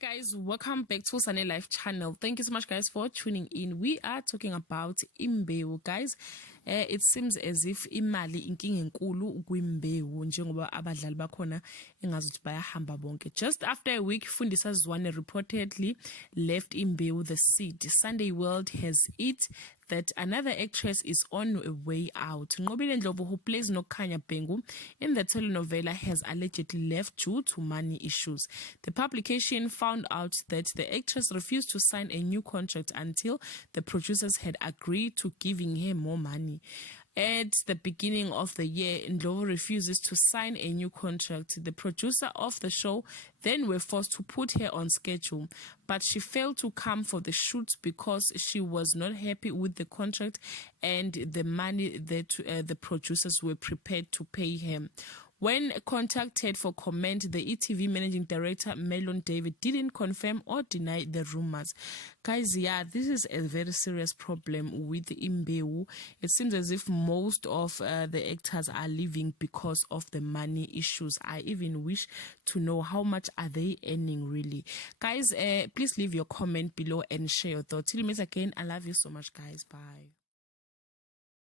guys, welcome back to Sane Life channel. Thank you so much guys for tuning in. We are talking about imbewu guys. It seems as if imali inkinga enkulu kwimbewu njengoba abadlali bakhona engazuthi bayahamba bonke. Just after a week, Fundisa Zwane reportedly left imbewu the seat. Sunday World has it that another actress is on a way out. Ngobile Ndlovu, who plays Nokhanya Bengu in the telenovela, has allegedly left due to money issues. The publication found out that the actress refused to sign a new contract until the producers had agreed to giving her more money. At the beginning of the year, Ndlovu refuses to sign a new contract. The producer of the show then were forced to put her on schedule, but she failed to come for the shoot because she was not happy with the contract and the money that the producers were prepared to pay her. When contacted for comment, the ETV managing director, Melon David, didn't confirm or deny the rumors. Guys, yeah, this is a very serious problem with imbewu. It seems as if most of the actors are leaving because of the money issues. I even wish to know how much are they earning really. Guys, please leave your comment below and share your thoughts. Till we meet again, I love you so much, guys. Bye.